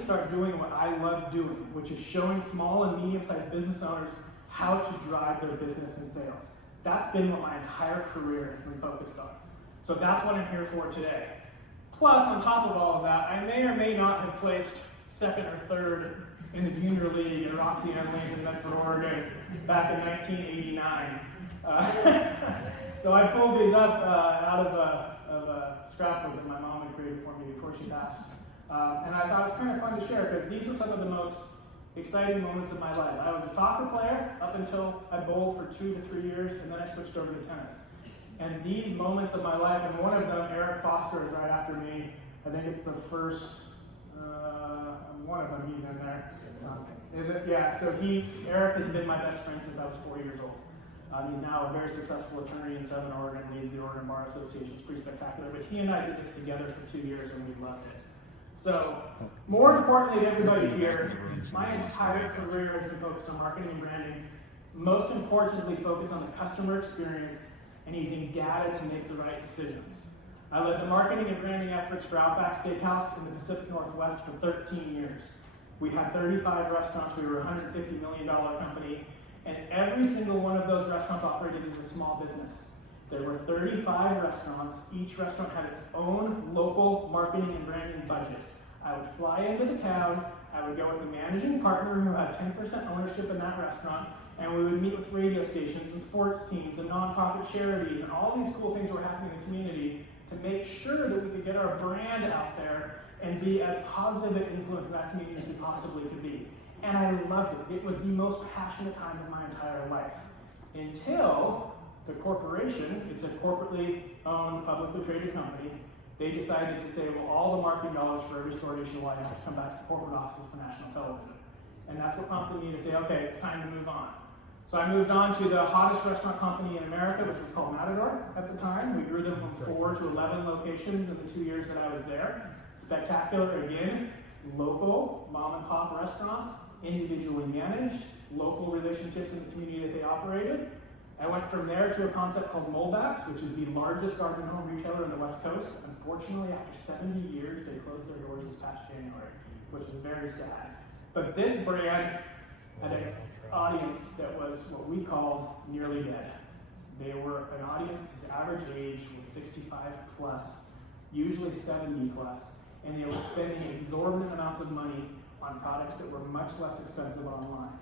to start doing what I love doing, which is showing small and medium-sized business owners how to drive their business and sales. That's been what my entire career has been focused on. So that's what I'm here for today. Plus, on top of all of that, I may or may not have placed second or third in the junior league at Roxy Emily in Medford, Oregon, back in 1989. So I pulled these up out of a scrapbook that my mom had created for me before she passed. And I thought it was kind of fun to share because these are some of the most exciting moments of my life. I was a soccer player up until I bowled for 2 to 3 years, and then I switched over to tennis. And these moments of my life, and one of them, Eric Foster, is right after me. I think it's the first, one of them, he's in there. Is it? Yeah, so Eric has been my best friend since I was 4 years old. He's now a very successful attorney in Southern Oregon, leads the Oregon Bar Association. It's pretty spectacular. But he and I did this together for 2 years, and we loved it. So, more importantly to everybody here, my entire career has been focused on marketing and branding. Most importantly, focused on the customer experience and using data to make the right decisions. I led the marketing and branding efforts for Outback Steakhouse in the Pacific Northwest for 13 years. We had 35 restaurants. We were a $150 million company. And every single one of those restaurants operated as a small business. There were 35 restaurants. Each restaurant had its own local marketing and branding budget. I would fly into the town. I would go with the managing partner who had 10% ownership in that restaurant, and we would meet with radio stations and sports teams and nonprofit charities and all these cool things that were happening in the community to make sure that we could get our brand out there and be as positive an influence in that community as we possibly could be. And I loved it. It was the most passionate time of my entire life. Until the corporation, it's a corporately owned, publicly traded company, they decided to say, well, all the marketing dollars for every store nationwide have to come back to corporate offices for national television. And that's what prompted me to say, okay, it's time to move on. So I moved on to the hottest restaurant company in America, which was called Matador at the time. We grew them from 4 to 11 locations in the 2 years that I was there. Spectacular again, local mom and pop restaurants, individually managed, local relationships in the community that they operated. I went from there to a concept called Molbak's, which is the largest garden home retailer on the West Coast. Unfortunately, after 70 years, they closed their doors this past January, which was very sad. But this brand had an audience that was what we called nearly dead. They were an audience, the average age was 65 plus, usually 70 plus, and they were spending exorbitant amounts of money on products that were much less expensive online.